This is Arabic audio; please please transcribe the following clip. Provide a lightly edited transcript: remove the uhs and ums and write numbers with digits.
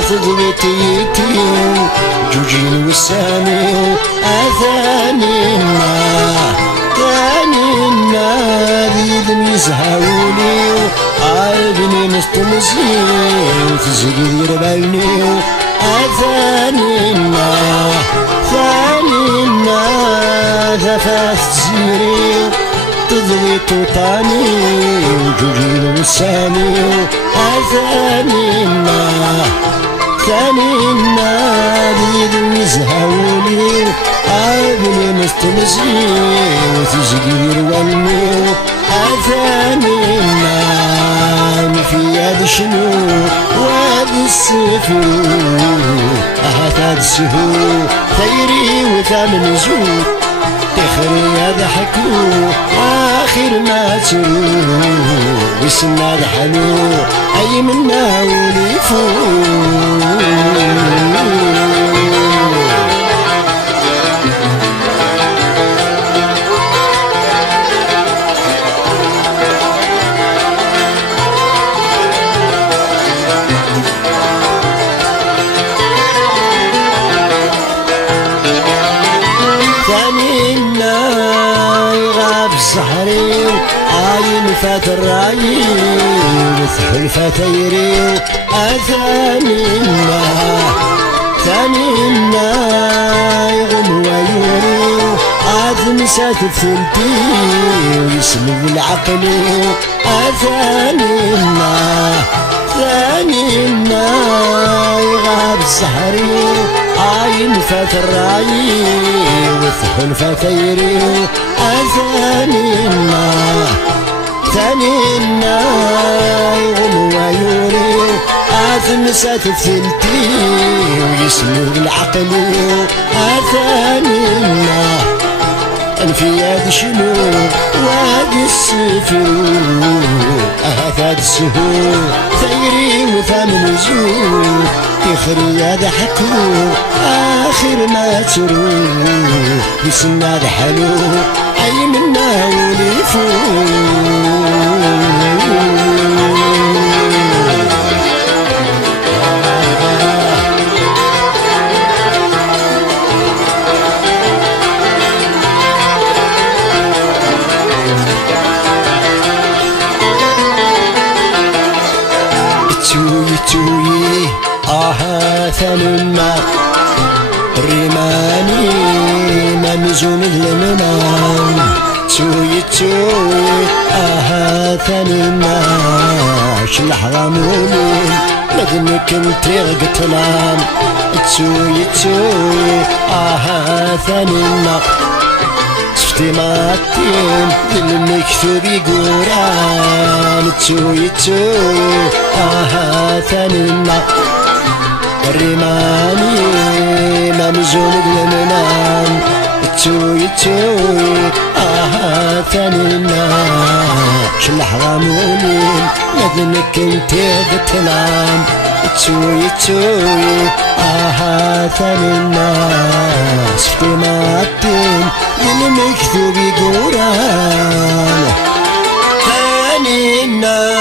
تضوي تيتيو جوجين وساميو أثانينا ثانينا ذيذم يزهاوليو عالبني نستمزيو تزقير بينيو أثانينا ثانينا ثفاث زيريو تضوي توطاني وجوجين وساميو أثانينا ثانينا ذيذ يزهاوليو عابني نستمزيو تزقير والميو أثانينا في هذا شنو وهذا السفر هذا السهو ثيري وثامن زود تخري هذا حكو آخر ما تروح وسنا الحلو أي منا وليفوق سحريو عاين فات الرايين مثل فتيريو أثانينا ثانينا يغم ويوريو عاد نسات الثلتيو يسلب العقليو أثانينا ثانينا يغاب السحريو عاين فات الرايين مثل فتيريو أثانينا ثانينا يغم ويوريو آثم سات الثلتي ويسمو العقلي أثانينا انفياد شنو وادي السفر هذا السهو ثيري وثامن زور يخري هذا حكو آخر ما تروح يسمى الحلو أي منا وليفوق توي ثمنا رماني ممزون المنام توي ثمنا شلح غامولين مدنك انت قتلام توي ثمنا شفتي ماتين المكتوب يقران توي ثمنا الرماني ممزون المنام توي ثمنا شلح غامولين مدنك انت قتلام توي ثمنا شفتي ماتين المكتوب يقران ثانينا